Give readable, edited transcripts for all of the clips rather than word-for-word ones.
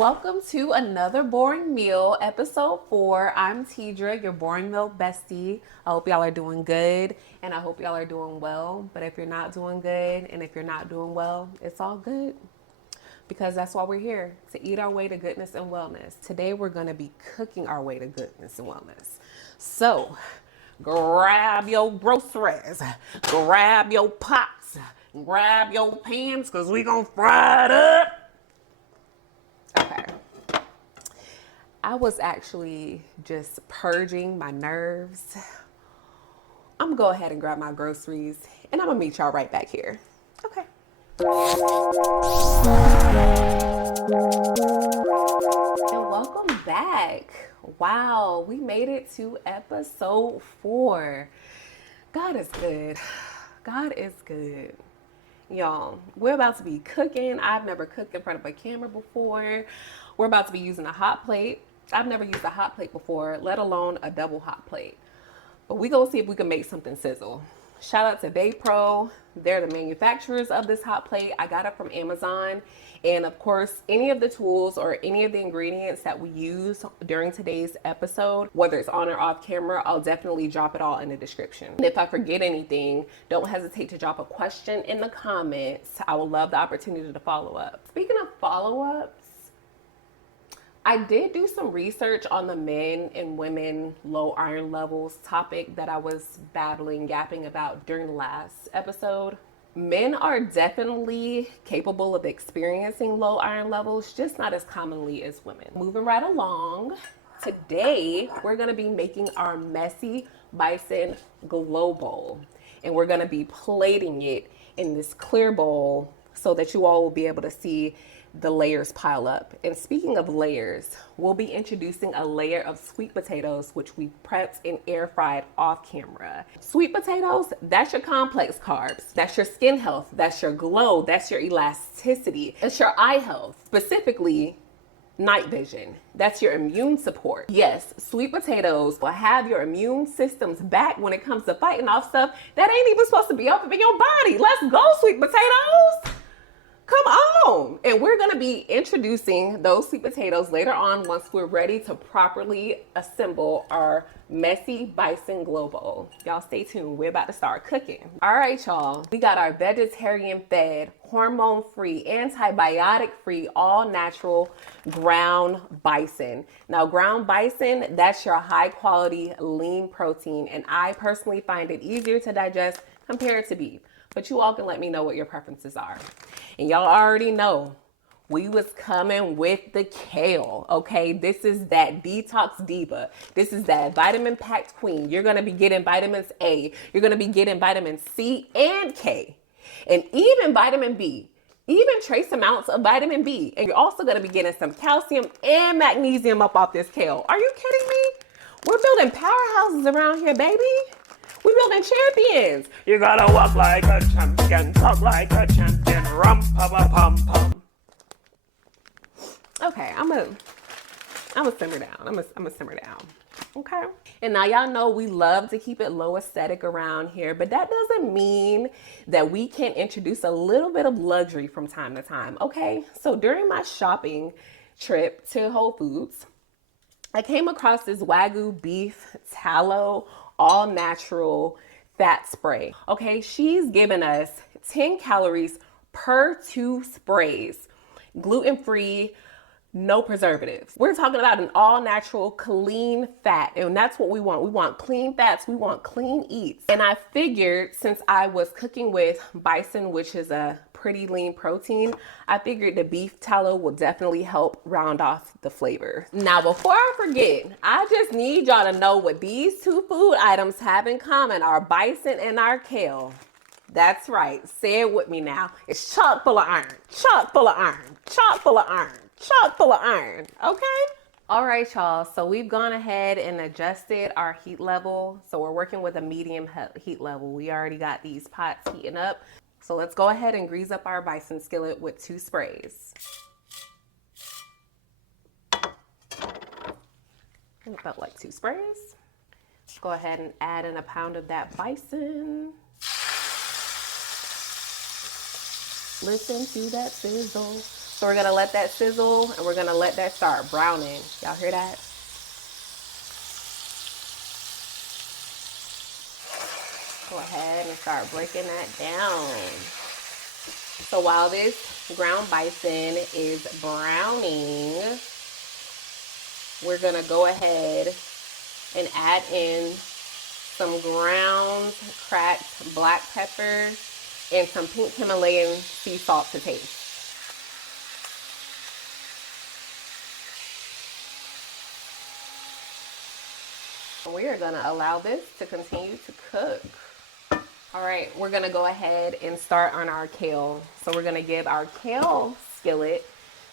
Welcome to another Boring Meal, episode 4. I'm Tidra, your Boring Meal bestie. I hope y'all are doing good and I hope y'all are doing well. But if you're not doing good and if you're not doing well, it's all good because that's why we're here, to eat our way to goodness and wellness. Today we're going to be cooking our way to goodness and wellness. So grab your groceries, grab your pots, grab your pans because we're going to fry it up. Okay. I was actually just purging my nerves. I'm gonna go ahead and grab my groceries and I'm gonna meet y'all right back here. Okay. And welcome back. Wow, we made it to episode 4. God is good. God is good. Y'all, we're about to be cooking. I've never cooked in front of a camera before. We're about to be using a hot plate. I've never used a hot plate before, let alone a double hot plate. But we gonna see if we can make something sizzle. Shout out to Baypro. They're the manufacturers of this hot plate. I got it from Amazon. And of course, any of the tools or any of the ingredients that we use during today's episode, whether it's on or off camera, I'll definitely drop it all in the description. And if I forget anything, don't hesitate to drop a question in the comments. I would love the opportunity to follow up. Speaking of follow-ups, I did do some research on the men and women low iron levels topic that I was yapping about during the last episode. Men are definitely capable of experiencing low iron levels, just not as commonly as women. Moving right along, today we're gonna be making our Messy Bison Glow Bowl. And we're gonna be plating it in this clear bowl so that you all will be able to see the layers pile up. And speaking of layers, we'll be introducing a layer of sweet potatoes, which we prepped and air fried off camera. Sweet potatoes, that's your complex carbs. That's your skin health. That's your glow. That's your elasticity. That's your eye health, specifically night vision. That's your immune support. Yes, sweet potatoes will have your immune systems back when it comes to fighting off stuff that ain't even supposed to be up in your body. Let's go, sweet potatoes. Come on. And we're going to be introducing those sweet potatoes later on once we're ready to properly assemble our Messy Bison Glow Bowl. Y'all stay tuned. We're about to start cooking. All right, y'all. We got our vegetarian fed, hormone free, antibiotic free, all natural ground bison. Now, ground bison, that's your high quality lean protein. And I personally find it easier to digest compared to beef. But you all can let me know what your preferences are. And y'all already know we was coming with the kale, okay? This is that detox diva. This is that vitamin packed queen. You're gonna be getting vitamins A. You're gonna be getting vitamin C and K. And even vitamin B. Even trace amounts of vitamin B. And you're also gonna be getting some calcium and magnesium up off this kale. Are you kidding me? We're building powerhouses around here, baby. We building champions. You gotta walk like a champion, talk like a champion, rum pa pa pum pum. Okay, I'm gonna simmer down. I'm gonna simmer down. Okay. And now y'all know we love to keep it low aesthetic around here, but that doesn't mean that we can't introduce a little bit of luxury from time to time. Okay. So during my shopping trip to Whole Foods, I came across this Wagyu Beef Tallow all natural fat spray. Okay, she's given us 10 calories per 2 sprays, gluten-free, no preservatives. We're talking about an all natural clean fat, and that's what we want. We want clean fats, we want clean eats. And I figured since I was cooking with bison, which is a pretty lean protein, I figured the beef tallow will definitely help round off the flavor. Now, before I forget, I just need y'all to know what these 2 food items have in common, our bison and our kale. That's right. Say it with me now. It's chock full of iron, chock full of iron, chock full of iron, chock full of iron. Okay? All right, y'all. So we've gone ahead and adjusted our heat level. So we're working with a medium heat level. We already got these pots heating up. So let's go ahead and grease up our bison skillet with 2 sprays. It felt like 2 sprays. Let's go ahead and add in a pound of that bison. Listen to that sizzle. So we're gonna let that sizzle and we're gonna let that start browning. Y'all hear that? Go ahead and start breaking that down. So while this ground bison is browning, we're gonna go ahead and add in some ground cracked black pepper and some pink Himalayan sea salt to taste. We are gonna allow this to continue to cook. All right, we're gonna go ahead and start on our kale. So we're gonna give our kale skillet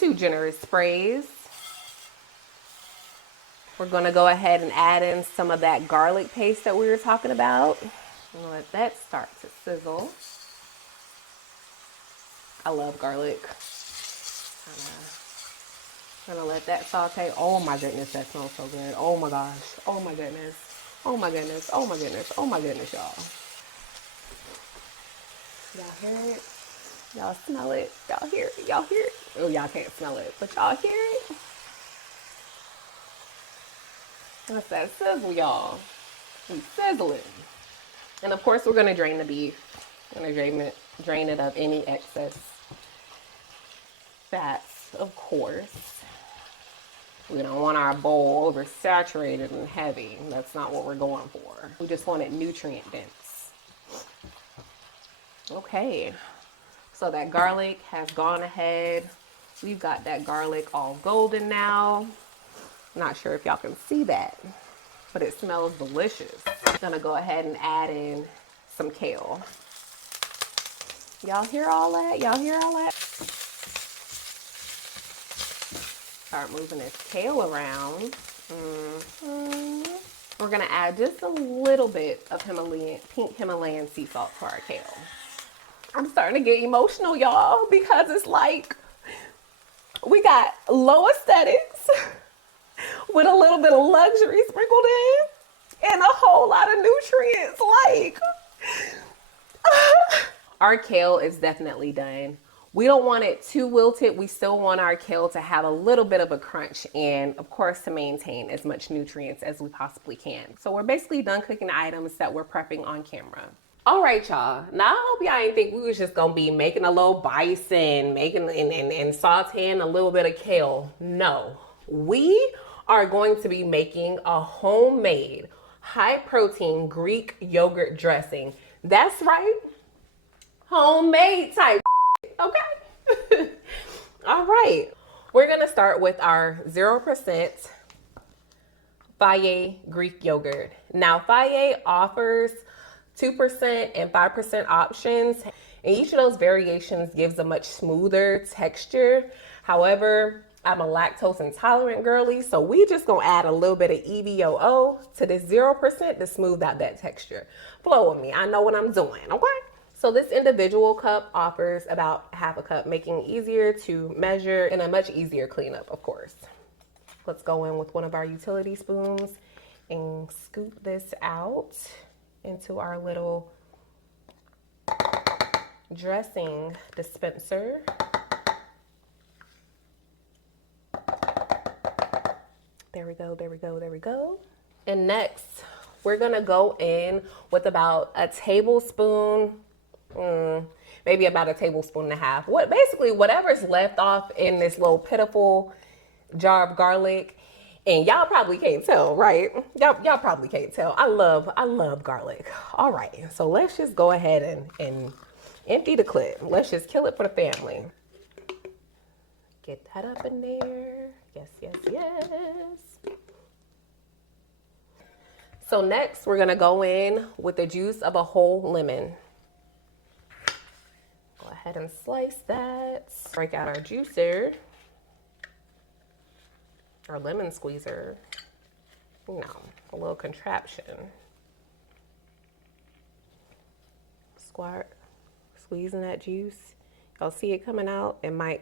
2 generous sprays. We're gonna go ahead and add in some of that garlic paste that we were talking about. I'm gonna let that start to sizzle. I love garlic. Gonna let that saute. Oh my goodness, that smells so good. Oh my gosh. Oh my goodness. Oh my goodness. Oh my goodness. Oh my goodness, y'all. Y'all hear it? Y'all smell it? Y'all hear it? Y'all hear it? Oh, y'all can't smell it, but y'all hear it? That's that sizzle, y'all. We sizzling. And of course, we're gonna drain the beef. We're gonna drain it of any excess fats, of course. We don't want our bowl oversaturated and heavy. That's not what we're going for. We just want it nutrient dense. Okay, so that garlic has gone ahead. We've got that garlic all golden now. Not sure if y'all can see that, but it smells delicious. I'm gonna go ahead and add in some kale. Y'all hear all that? Y'all hear all that? Start moving this kale around. We're gonna add just a little bit of pink Himalayan sea salt to our kale. I'm starting to get emotional, y'all, because it's like we got low aesthetics with a little bit of luxury sprinkled in and a whole lot of nutrients. Like, our kale is definitely done. We don't want it too wilted. We still want our kale to have a little bit of a crunch and, of course, to maintain as much nutrients as we possibly can. So we're basically done cooking the items that we're prepping on camera. All right, y'all. Now, I hope y'all didn't think we was just going to be making a little bison, making and sauteing a little bit of kale. No. We are going to be making a homemade, high-protein Greek yogurt dressing. That's right. Homemade type. Okay. All right. We're going to start with our 0% Faye Greek yogurt. Now, Faye offers 2% and 5% options, and each of those variations gives a much smoother texture. However, I'm a lactose intolerant girly, so we just gonna add a little bit of EVOO to this 0% to smooth out that texture. Flow with me. I know what I'm doing, okay? So this individual cup offers about half a cup, making it easier to measure and a much easier cleanup, of course. Let's go in with one of our utility spoons and scoop this out into our little dressing dispenser. There we go, there we go, there we go. And next, we're gonna go in with about a tablespoon, maybe about a tablespoon and a half. Basically, whatever's left off in this little pitiful jar of garlic. And y'all probably can't tell, right? Y'all probably can't tell. I love garlic. All right, so let's just go ahead and empty the clip. Let's just kill it for the family. Get that up in there. Yes, yes, yes. So next, we're gonna go in with the juice of a whole lemon. Go ahead and slice that. Break out our juicer. Or lemon squeezer. You know, a little contraption. Squeezing that juice. Y'all see it coming out? It might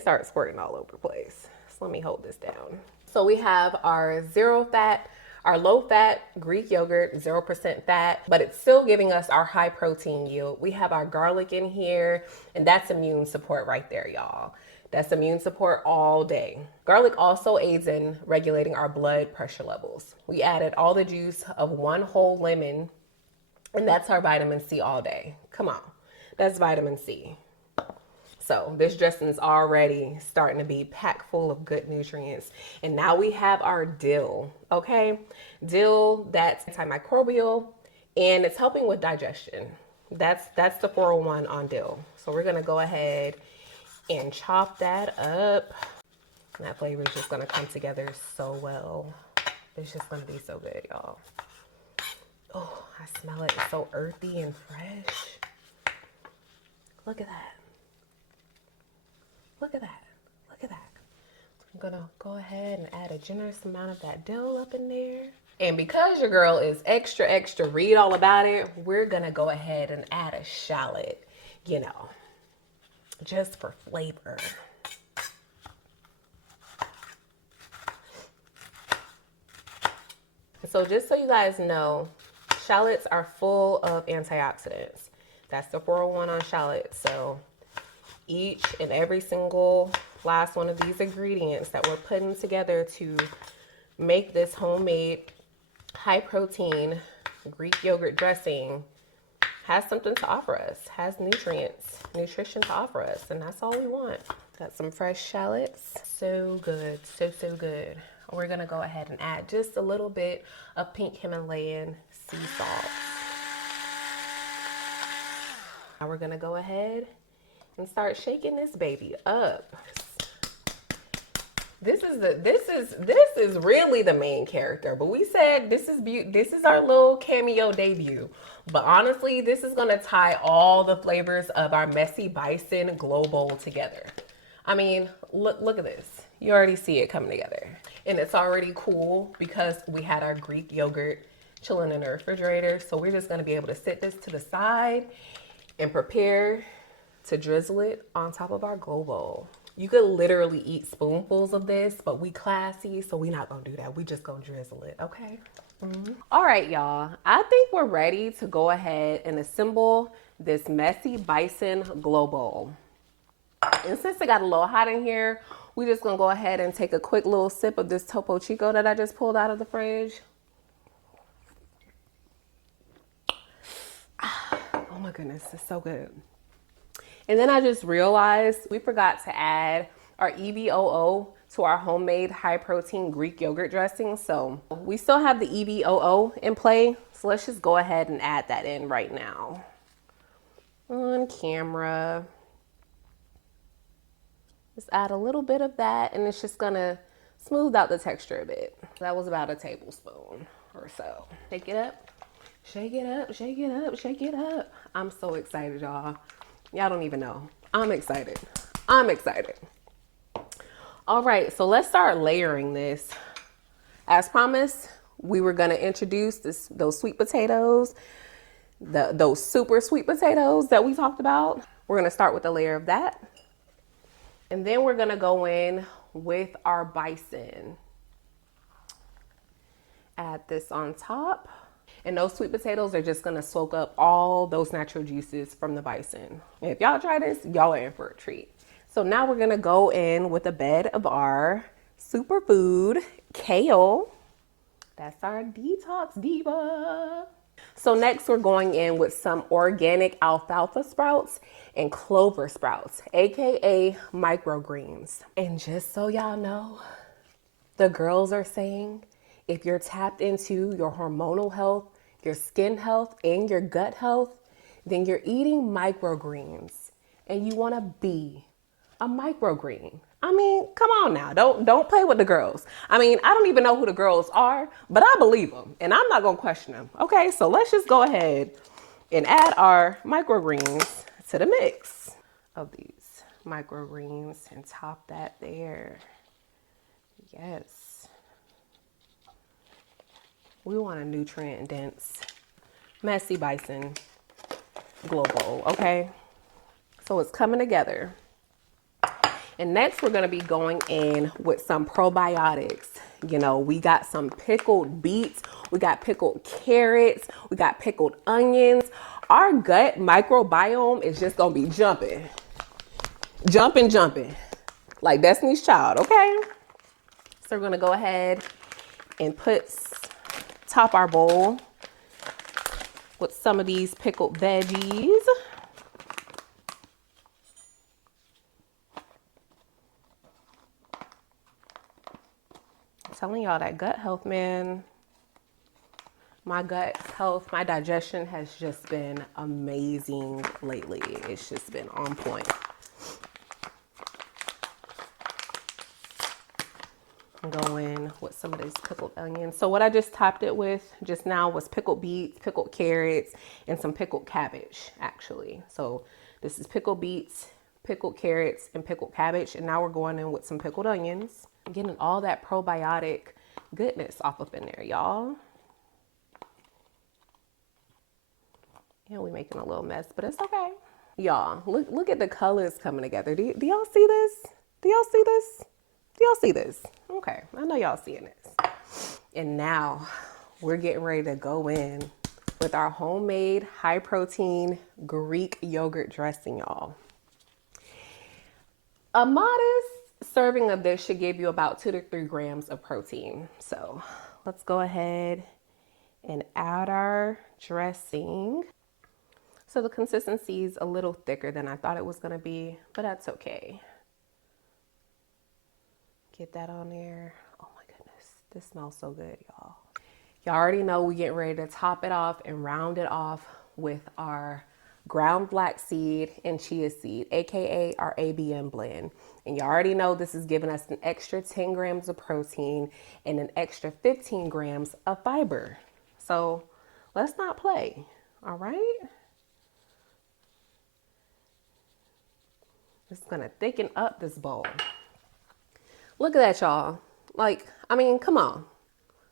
start squirting all over the place. So let me hold this down. So we have our 0 fat, Our low fat Greek yogurt, 0% fat, but it's still giving us our high protein yield. We have our garlic in here, and that's immune support right there, y'all. That's immune support all day. Garlic also aids in regulating our blood pressure levels. We added all the juice of 1 whole lemon, and that's our vitamin C all day. Come on, that's vitamin C. So this dressing is already starting to be packed full of good nutrients. And now we have our dill, okay? Dill, that's antimicrobial, and it's helping with digestion. That's the 401 on dill. So we're gonna go ahead and chop that up. And that flavor is just gonna come together so well. It's just gonna be so good, y'all. Oh, I smell it. It's so earthy and fresh. Look at that. Look at that. Look at that. I'm gonna go ahead and add a generous amount of that dill up in there. And because your girl is extra, read all about it, we're gonna go ahead and add a shallot, you know, just for flavor. So just so you guys know, shallots are full of antioxidants. That's the 401 on shallots. So each and every single last one of these ingredients that we're putting together to make this homemade high protein Greek yogurt dressing has something to offer us, has nutrition to offer us, and that's all we want. Got some fresh shallots. So good, so good. We're gonna go ahead and add just a little bit of pink Himalayan sea salt. Now we're gonna go ahead and start shaking this baby up. This is really the main character, but we said this is our little cameo debut. But honestly, this is gonna tie all the flavors of our Messy Bison Glow Bowl together. I mean, look at this. You already see it coming together. And it's already cool because we had our Greek yogurt chilling in the refrigerator. So we're just gonna be able to set this to the side and prepare to drizzle it on top of our glow bowl. You could literally eat spoonfuls of this, but we classy, so we not gonna do that. We just gonna drizzle it, okay? All right, y'all. I think we're ready to go ahead and assemble this Messy Bison Glow Bowl. And since it got a little hot in here, we just gonna go ahead and take a quick little sip of this Topo Chico that I just pulled out of the fridge. Oh my goodness, it's so good. And then I just realized we forgot to add our EVOO to our homemade high protein Greek yogurt dressing. So we still have the EVOO in play. So let's just go ahead and add that in right now on camera. Just add a little bit of that and it's just gonna smooth out the texture a bit. That was about a tablespoon or so. Shake it up, shake it up, shake it up, shake it up. I'm so excited, y'all. Y'all don't even know. I'm excited. I'm excited. All right, so let's start layering this. As promised, we were gonna introduce those sweet potatoes, those super sweet potatoes that we talked about. We're gonna start with a layer of that. And then we're gonna go in with our bison. Add this on top. And those sweet potatoes are just gonna soak up all those natural juices from the bison. And if y'all try this, y'all are in for a treat. So now we're gonna go in with a bed of our superfood, kale. That's our detox diva. So next we're going in with some organic alfalfa sprouts and clover sprouts, AKA microgreens. And just so y'all know, the girls are saying, if you're tapped into your hormonal health, your skin health, and your gut health, then you're eating microgreens and you want to be a microgreen. I mean, come on now. Don't play with the girls. I mean, I don't even know who the girls are, but I believe them and I'm not going to question them. Okay, so let's just go ahead and add our microgreens to the mix of these microgreens and top that there. Yes. We want a nutrient dense Messy Bison Glow Bowl, okay? So it's coming together. And next we're gonna be going in with some probiotics. You know, we got some pickled beets, we got pickled carrots, we got pickled onions. Our gut microbiome is just gonna be jumping, jumping, like Destiny's Child, okay? So we're gonna go ahead and top our bowl with some of these pickled veggies. I'm telling y'all, that gut health, man. My gut health, my digestion has just been amazing lately. It's just been on point. Go in with some of these pickled onions. So what I just topped it with just now was pickled beets, pickled carrots, and some pickled cabbage, actually. So this is pickled beets, pickled carrots, and pickled cabbage. And now we're going in with some pickled onions. Getting all that probiotic goodness off up in there, y'all. Yeah, we making a little mess, but it's okay. Y'all, look at the colors coming together. Do y'all see this? Do y'all see this? Do y'all see this? Okay, I know y'all seeing this. And now we're getting ready to go in with our homemade high protein Greek yogurt dressing, y'all. A modest serving of this should give you about 2 to 3 grams of protein. So let's go ahead and add our dressing. So the consistency is a little thicker than I thought it was gonna be, but that's okay. Get that on there. Oh my goodness, this smells so good, y'all. Y'all already know we get ready to top it off and round it off with our ground black seed and chia seed, AKA our ABM blend. And you already know this is giving us an extra 10 grams of protein and an extra 15 grams of fiber. So let's not play, all right? This is gonna thicken up this bowl. Look at that, y'all. Like, I mean, come on.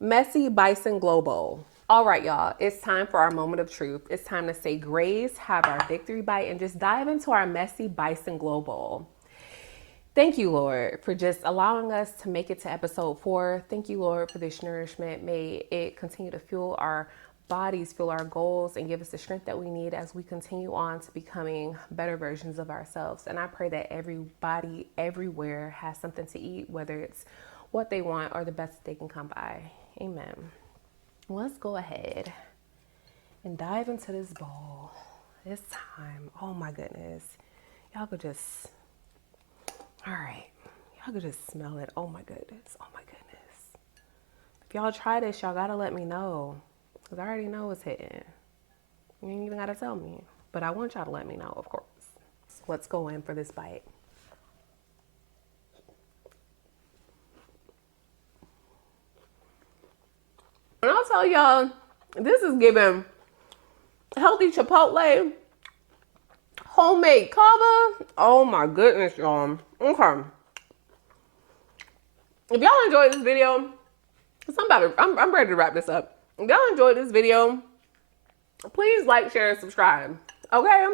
Messy Bison Glow Bowl. All right, y'all, it's time for our moment of truth. It's time to say grace, have our victory bite, and just dive into our Messy Bison Glow Bowl. Thank you, Lord, for just allowing us to make it to episode 4. Thank you, Lord, for this nourishment. May it continue to fuel our bodies, fuel our goals, and give us the strength that we need as we continue on to becoming better versions of ourselves. And I pray that everybody everywhere has something to eat, whether it's what they want or the best they can come by. Amen. Let's go ahead and dive into this bowl. It's time. Oh my goodness. Y'all could just, all right. Y'all could just smell it. Oh my goodness. Oh my goodness. If y'all try this, y'all gotta let me know. Because I already know it's hitting. You ain't even got to tell me. But I want y'all to let me know, of course. So let's go in for this bite. And I'll tell y'all, this is giving healthy Chipotle, homemade kava. Oh my goodness, y'all. Okay. If y'all enjoyed this video, I'm ready to wrap this up. If y'all enjoyed this video, please like, share, and subscribe. Okay?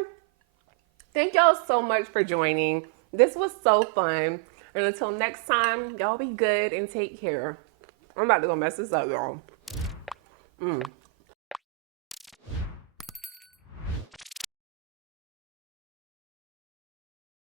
Thank y'all so much for joining. This was so fun. And until next time, y'all be good and take care. I'm about to go mess this up, y'all.